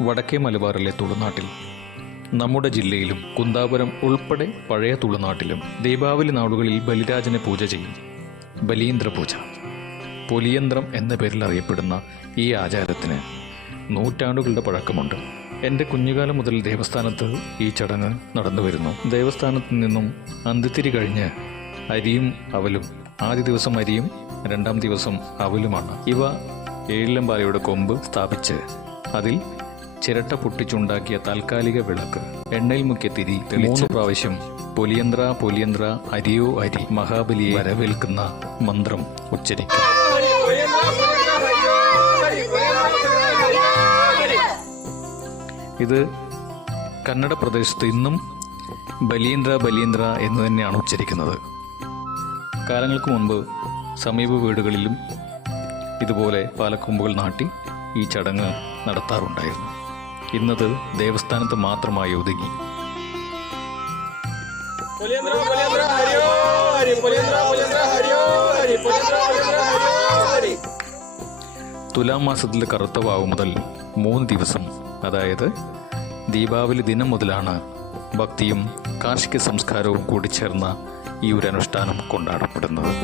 വടക്കേ മലബാറിലെ തുളുനാട്ടിൽ നമ്മുടെ ജില്ലയിലും കുന്താപുരം ഉൾപ്പെടെ പഴയ തുളുനാട്ടിലും ദീപാവലി നാളുകളിൽ ബലിരാജനെ പൂജ ചെയ്യും. ബലീന്ദ്ര പൂജ പൊലിയന്ത്രം എന്ന പേരിൽ അറിയപ്പെടുന്ന ഈ ആചാരത്തിന് നൂറ്റാണ്ടുകളുടെ പഴക്കമുണ്ട്. എന്റെ കുഞ്ഞുകാലം മുതൽ ദേവസ്ഥാനത്ത് ഈ ചടങ്ങ് നടന്നു വരുന്നു. ദേവസ്ഥാനത്ത് നിന്നും അന്തിത്തിരി കഴിഞ്ഞ് അരിയും അവലും ആദ്യ ദിവസം അരിയും രണ്ടാം ദിവസം അവലുമാണ്. ഇവ ഏഴിലമ്പാലയുടെ കൊമ്പ് സ്ഥാപിച്ച് അതിൽ ചിരട്ട പൊട്ടിച്ചുണ്ടാക്കിയ താൽക്കാലിക വിളക്ക്. എണ്ണയിൽ മുക്കിയ തിരി മൂന്ന് പ്രാവശ്യം പൊലിയന്ത്ര പൊലിയന്ത്ര അരിയോ അരി മഹാബലിയെ വരവേൽക്കുന്ന മന്ത്രം ഉച്ചരിക്കും. ഇത് കന്നഡ പ്രദേശത്ത് ഇന്നും ബലീന്ദ്ര ബലീന്ദ്ര എന്ന് തന്നെയാണ് ഉച്ചരിക്കുന്നത്. കാലങ്ങൾക്ക് മുൻപ് സമീപ വീടുകളിലും ഇതുപോലെ പാലക്കൊമ്പുകൾ നാട്ടി ഈ ചടങ്ങ് നടത്താറുണ്ടായിരുന്നു. ഇന്നത് ദേവസ്ഥാനത്ത് മാത്രമായി ഒതുങ്ങി. തുലാം മാസത്തിലെ കറുത്ത വാവ് മുതൽ മൂന്ന് ദിവസം അതായത് ദീപാവലി ദിനം മുതലാണ് ഭക്തിയും കാർഷിക സംസ്കാരവും കൂടിച്ചേർന്ന ഈ ഒരു അനുഷ്ഠാനം കൊണ്ടാടപ്പെടുന്നത്.